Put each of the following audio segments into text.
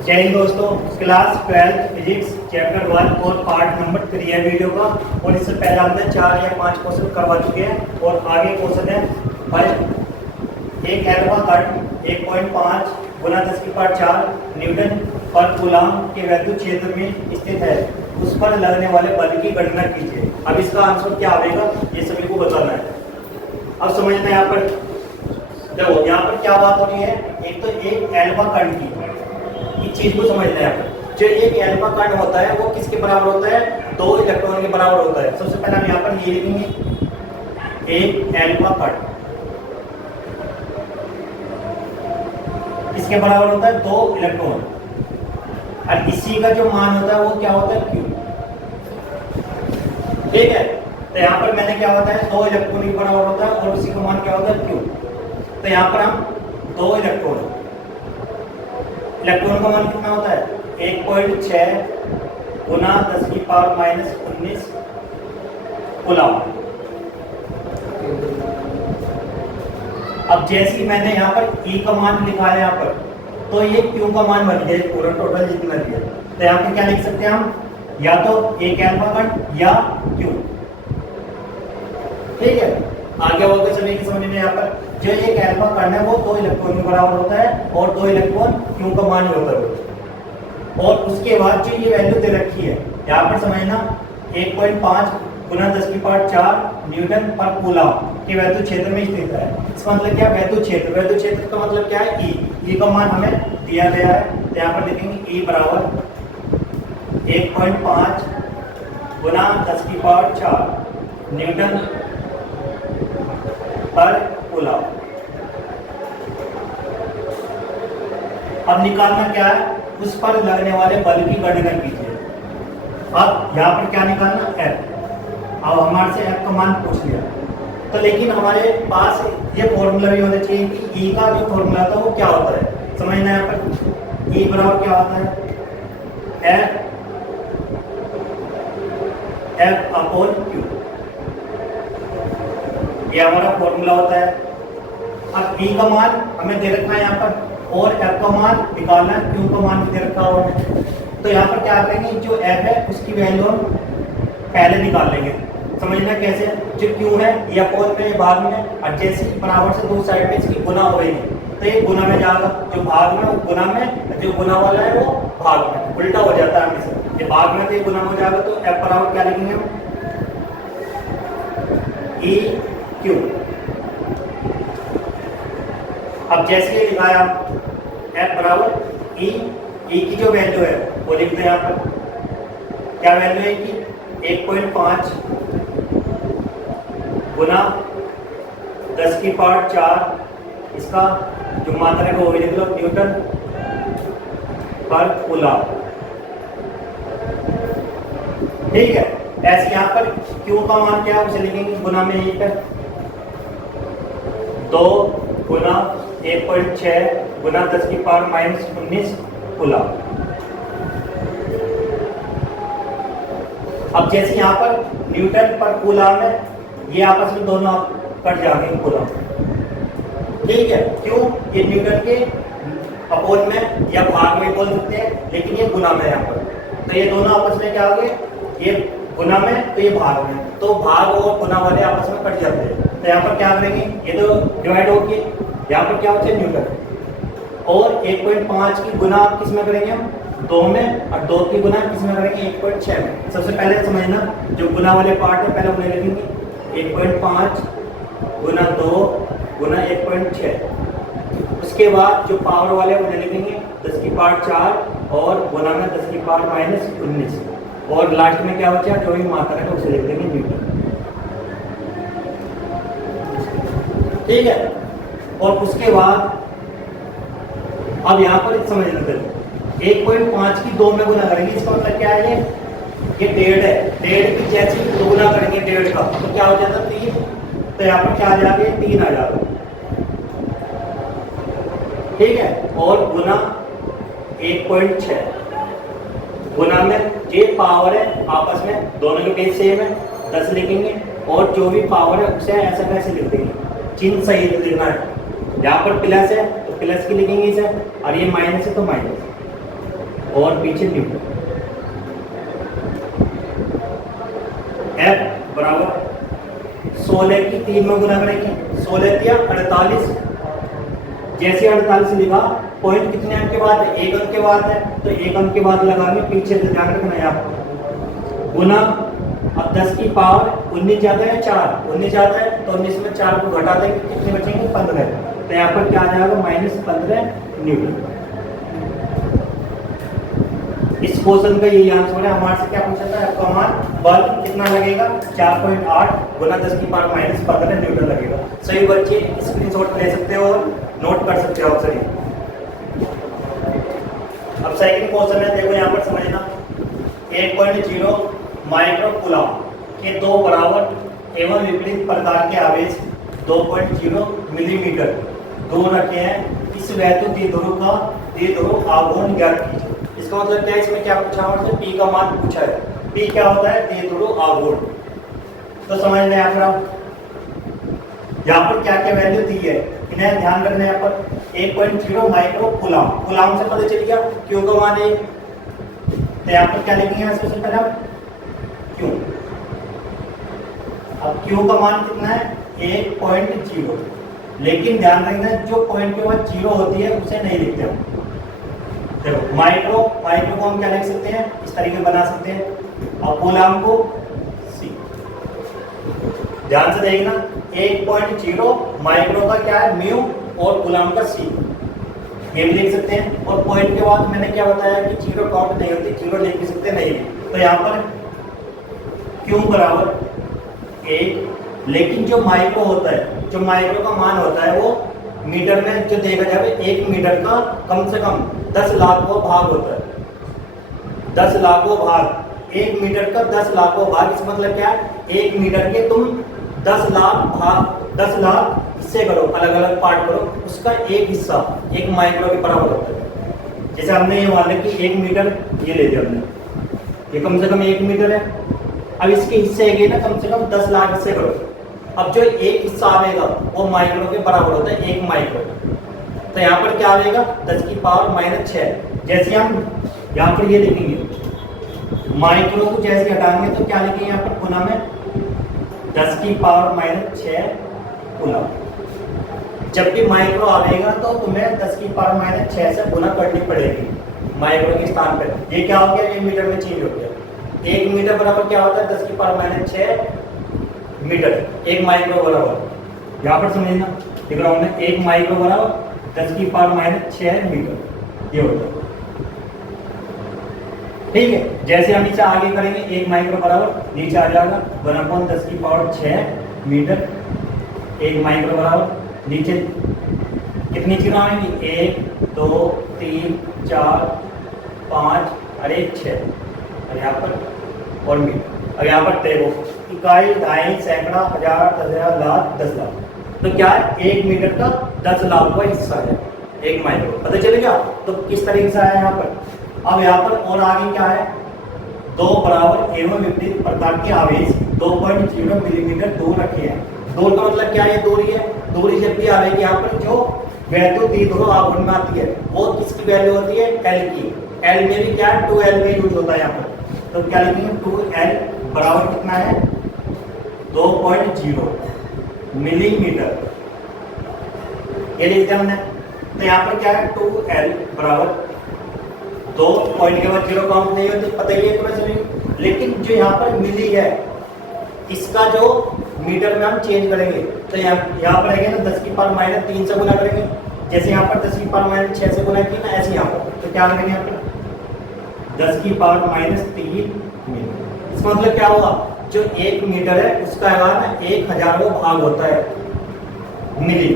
जय हिंद दोस्तों, class 12 physics chapter 1 और पार्ट नंबर 3 है वीडियो का। और इससे पहले हमने 4 या 5 क्वेश्चन करवा चुके हैं और आगे क्वेश्चन है भाई एक एल्फा कट 1.5 गुना 10⁴ न्यूटन पर कूलम के वैद्युत क्षेत्र में स्थित है, उस पर लगने वाले बल की गणना कीजिए। अब इसका आंसर क्या आएगा ये सभी को बताना है। अब समझना है यहाँ पर, देखो यहाँ पर क्या बात हो रही है। एक तो एक एल्फा कण की इस चीज को समझना है। यहाँ पर जो एक एल्फा कण होता है वो किसके बराबर होता है? 2 इलेक्ट्रॉन के बराबर होता है। सबसे पहले हम यहाँ पर ये लिखेंगे, एक एल्फा कण किसके बराबर होता है? 2 इलेक्ट्रॉन। और इसी का जो मान होता है वो क्या होता है? Q। ठीक है, तो यहाँ पर मैंने क्या बताया? 2 इलेक्ट्रॉन के बराबर होता है और उसी का मान क्या होता है? Q। तो यहाँ पर हम 2 इलेक्ट्रॉन का मान कितना होता है? 1.6 गुना 10⁻⁻19 कूलम। अब जैसे मैंने यहाँ पर E का मान लिखा है यहाँ पर, तो ये Q का मान बन गया पूरा टोटल जितना दिया। तो यहाँ पे क्या लिख सकते हैं हम? या तो एक एल्फा कण या Q। ठीक है, आगे होगा सभी की समझ में। यहाँ पर जो एक एल्फा कण है वो 2 इलेक्ट्रॉन के बराबर होता है और 2 इलेक्ट्रॉन Q का मान ही होता है। और उसके बाद जो ये वैल्यू दे रखी है यहाँ पर समझना, 1.5 गुना 10⁴ न्यूटन पर कूलम के वैद्युत क्षेत्र में स्थित है। इसका मतलब क्या? वैद्युत क्षेत्र का मतलब क्या है? E का मान हमें दिया गया है। तो यहाँ पर लिखेंगे E बराबर 1.5 गुना 10⁴ न्यूटन पर कूलम। अब निकालना क्या है? उस पर लगने वाले बल की गणना कीजिए। अब यहाँ पर क्या निकालना? F। अब हमारे से F का मान पूछ लिया, तो लेकिन हमारे पास ये फॉर्मूला भी होना चाहिए कि E का जो फॉर्मूला था वो क्या होता है। समझना यहाँ पर E बराबर क्या होता है? F upon Q। ये हमारा फॉर्मूला होता है। अब E का मान हमें दे रखा है यहाँ पर और F का मान निकालना है, Q का मान भी दे रखा हुआ है। तो यहाँ पर क्या करेंगे, जो F है उसकी वैल्यू हम पहले निकाल लेंगे। समझना कैसे? जो Q है ये अपॉन में भाग में, और जैसे बराबर से दो साइड में इसकी गुना हो रही है तो ये गुना में जाएगा। जो भाग में वो गुना में, जो गुना वाला है वो भाग में, उल्टा हो जाता है हमेशा। ये भाग में तो ये गुना हो जाएगा। तो F बराबर क्या लिखेंगे हम? E Q। अब जैसे ये लिखाया F बराबर E की जो वैल्यू है वो लिख दें यहाँ पर। क्या वैल्यू है कि 1.5 गुना 10⁴ इसका जो मात्रा है वो भी लिख लो, न्यूटन पर कूलम। ठीक है, ऐसे यहाँ पर Q का मान क्या है उसे लिखेंगे गुना में 1 है। 2 गुना 1.6 गुना 10⁻⁻19 कूलम। अब जैसे यहाँ पर न्यूटन पर कूलम है, ये आपस में दोनों कट जाएंगे कूलम। ठीक है, क्यों? ये न्यूटन के अपोन में या भाग में बोल सकते हैं, लेकिन ये गुना में यहाँ पर। तो ये दोनों आपस में क्या हो गए? ये गुना में तो ये भाग में, तो भाग और गुना वाले आपस में कट जाते हैं। तो यहाँ पर क्या करेंगे? ये तो डिवाइड होगी, यहाँ पर क्या होता है? न्यूटन। और 1.5 की गुना किस में करेंगे हम? 2 में, और 2 की गुना किस में करेंगे? 1.6 में। सबसे पहले समझना, जो गुना वाले पार्ट है पहले उन्हें लिखेंगे 1.5 गुना 2 गुना 1.6। उसके बाद जो पावर वाले उन्हें लिखेंगे 10⁴ और गुना में 10⁻⁻19। और लास्ट में क्या बचा? जो भी मात्रा है उसे लिख देंगे न्यूटन। ठीक है, और उसके बाद अब यहाँ पर समझ लेते हैं, 1.5 की 2 में गुना करेंगे। इसका मतलब क्या है? ये 1.5 है। 1.5 की जैसे 2 गुना करेंगे 1.5 का तो क्या हो जाता? 3। तो यहाँ पर क्या आ जाएगा? 3 आ जाएगा। ठीक है, और गुना 1.6 गुना में ये पावर है आपस में दोनों के बेस सेम है, 10 लिखेंगे। और जो भी पावर है उसे ऐसा कैसे लिख देंगे? चिन्ह सही लिखना है। यहाँ पर प्लस है तो प्लस की लिखेंगे इसे, और ये माइनस है तो माइनस, और पीछे न्यूटन। F बराबर 16 की 3 में गुना करेंगे, 16 या 48। जैसे 48 लिखा, पॉइंट कितने अंक के बाद है, 1 अंक के बाद है, तो 1 अंक के बाद लगाएंगे, पीछे से ध्यान रखना है आपको। गुना, अब 10 की पावर 19 जाता है 4, 19 जाता है तो 19 में 4 को घटा देंगे, कितने बचेंगे 15। तो यहाँ पर क्या आ जाएगा -15 न्यूटन। इस क्वेश्चन का यही आंसर है। हमारे से क्या पूछा था, आपका मान बल कितना लगेगा, 4.8 गुना 10 की पावर -15 न्यूटन लगेगा। सही बच्चे स्क्रीनशॉट ले सकते हो और नोट कर सकते हो आप सही। अब सेकंड क्वेश्चन है, देखो यहाँ पर समझना। 1.0 माइक्रो कूलम के दो बराबर एवं विपरीत प्रकार के आवेश 2.0 मिलीमीटर दूर रखे हैं। इस वैद्युत द्विध्रुव आघूर्ण ज्ञात कीजिए। इसका मतलब क्या है, इसमें क्या पूछा है, पी का मान पूछा है। पी क्या होता है, द्विध्रुव आघूर्ण। तो समझ लें यहाँ पर क्या क्या वैल्यू दी है, इन्हें ध्यान रखना है। यहाँ पर 1.0 माइक्रो कूलम, कूलम से पता चल गया क्यू का मान है। तो यहाँ पर क्या लिखेंगे सबसे पहले क्यू। अब क्यू का मान कितना है 1.0, लेकिन ध्यान रखना जो पॉइंट के बाद 0 होती है उसे नहीं लिखते हम। देखो माइक्रो को हम क्या लिख सकते हैं, इस तरीके बना सकते हैं, और कूलम को सी। ध्यान से देखना 1.0 माइक्रो का क्या है म्यू, और कूलम का सी, ये भी लिख सकते हैं। और पॉइंट के बाद मैंने क्या बताया कि 0 काउंट नहीं होती, 0 लिख भी सकते नहीं भी। तो यहाँ पर क्यू बराबर 1, लेकिन जो माइक्रो होता है, जो माइक्रो का मान होता है वो मीटर में जो देखा जाए 1 मीटर का कम से कम 10 लाखवां भाग होता है। 10 लाखवां भाग, 1 मीटर का 10 लाखवां भाग। इस मतलब क्या है, 1 मीटर के तुम 10 लाख भाग, 10 लाख हिस्से करो, अलग अलग पार्ट करो, उसका एक हिस्सा 1 माइक्रो के बराबर होता है। जैसे हमने ये मान लिया कि 1 मीटर ये ले दिया हमने, ये कम से कम 1 मीटर है। अब इसके हिस्से के ना कम से कम 10 लाख हिस्से करो। अब जो एक हिस्सा आएगा वो माइक्रो के बराबर होता है, 1 माइक्रो। तो यहाँ पर क्या आएगा 10 की पावर -6। जैसे हम यहाँ पर ये लिखेंगे माइक्रो को जैसे हटाएंगे तो क्या लिखेंगे यहाँ पर गुना में 10 की पावर -6 गुना। जब भी माइक्रो आएगा तो तुम्हें 10 की पावर -6 से गुना करनी पड़ेगी माइक्रो के स्थान पर। ये क्या हो गया, ये मीटर में चेंज हो गया। 1 मीटर बराबर क्या होता है 10 की पावर -6 मीटर, 1 माइक्रो बराबर। यहाँ पर समझना लिख रहा हूँ मैं, 1 माइक्रो बराबर 10 की पावर -6 मीटर, ये होता है। ठीक है, जैसे हम इसे आगे करेंगे 1 माइक्रो बराबर नीचे आ जाएगा 1/10 की पावर 6 मीटर। 1 माइक्रो बराबर नीचे कितनी चीजें आएंगी, 1 2 3 4 5 और 1 6, और यहाँ पर और मीटर। और यहाँ पर देखो इकाई, ढाई, सैकड़ा, हजार, 10,000, लाख, 10 लाख। तो क्या है 1 मीटर का 10 लाख का हिस्सा है 1 माइक्रो। पता चलेगा तो किस तरीके से आया यहाँ पर। अब यहाँ पर और आगे क्या है, दो बराबर एवं विपरीत प्रकार के आवेश 2.0 मिलीमीटर दूर रखे हैं। दूर का मतलब क्या है, दूरी है। दूरी जब भी आवेगी यहाँ पर जो वैद्युत द्विध्रुव आघूर्ण में आती है वो किसकी वैल्यू होती है, एल की। एल में भी क्या है 2L में यूज होता है यहाँ पर। तो क्या लिखेंगे 2L बराबर कितना है 2.0 मिलीमीटर, ये लिखते हैं हमने। तो यहाँ पर क्या है 2L बराबर 2 पॉइंट के बाद 0 काउंट नहीं होती, पता ही है तुम्हें सभी। लेकिन जो यहाँ पर मिली है इसका जो मीटर में हम चेंज करेंगे तो यहाँ पर है ना 10 की पावर -3 से गुना करेंगे। जैसे यहाँ पर 10 की पावर -6 से गुना की ना, ऐसे यहाँ पर तो क्या करेंगे यहाँ पर 10 की पावर -3 मीटर। इसका मतलब क्या होगा, जो 1 मीटर है उसका है ना 1000वां भाग होता है मिली।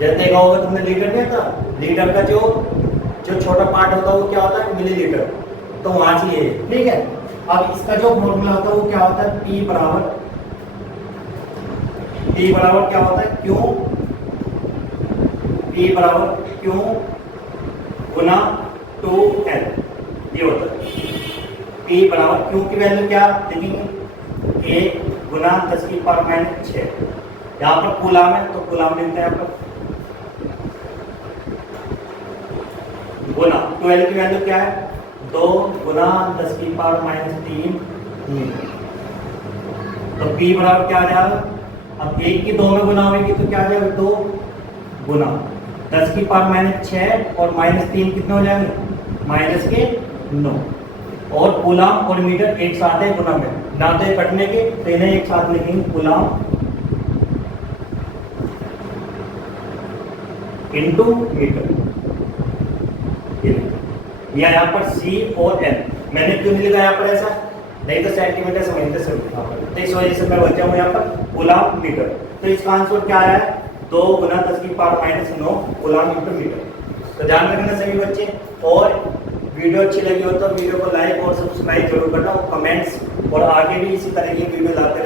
जैसे देखा होगा तुमने लीटर में था, लीटर का जो छोटा पार्ट होता है वो क्या होता है मिलीलीटर। तो वहां से ये ठीक है। अब इसका जो फॉर्मूला होता है वो क्या होता है P बराबर क्या होता है क्यू, P बराबर क्यू गुना 2L, ये होता है। P बराबर क्यू की वैल्यू क्या लिखेंगे 1 गुना 10 की पावर -6। यहाँ पर कूलम है तो कूलम लिखते हैं यहाँ पर गुना 12 की वैल्यू क्या है 2 गुना 10 की पावर -3 मीटर। तो P बराबर क्या आ जाएगा, अब 1 की 2 में गुना होगी तो क्या आ जाएगा 2 गुना 10 की पावर -6 और -3 कितने हो जाएंगे -9। और कूलाम और मीटर एक साथ है गुना में, ना तो ये कटने के तो इन्हें एक साथ लिखेंगे कूलाम इनटू मीटर। या यहाँ पर C और N, मैंने क्यों नहीं लिखा यहाँ पर ऐसा, नहीं तो सेंटीमीटर समझते सब, तो इस वजह से मैं बचा हूँ यहाँ पर कूलाम मीटर। तो इसका आंसर क्या आया है 2 गुना 10 की पावर -9 कूलाम इंटू मीटर। तो ध्यान रखना सभी बच्चे, और वीडियो अच्छी लगी हो तो वीडियो को लाइक और सब्सक्राइब जरूर करना, और कमेंट्स, और आगे भी इसी तरह की वीडियो लाते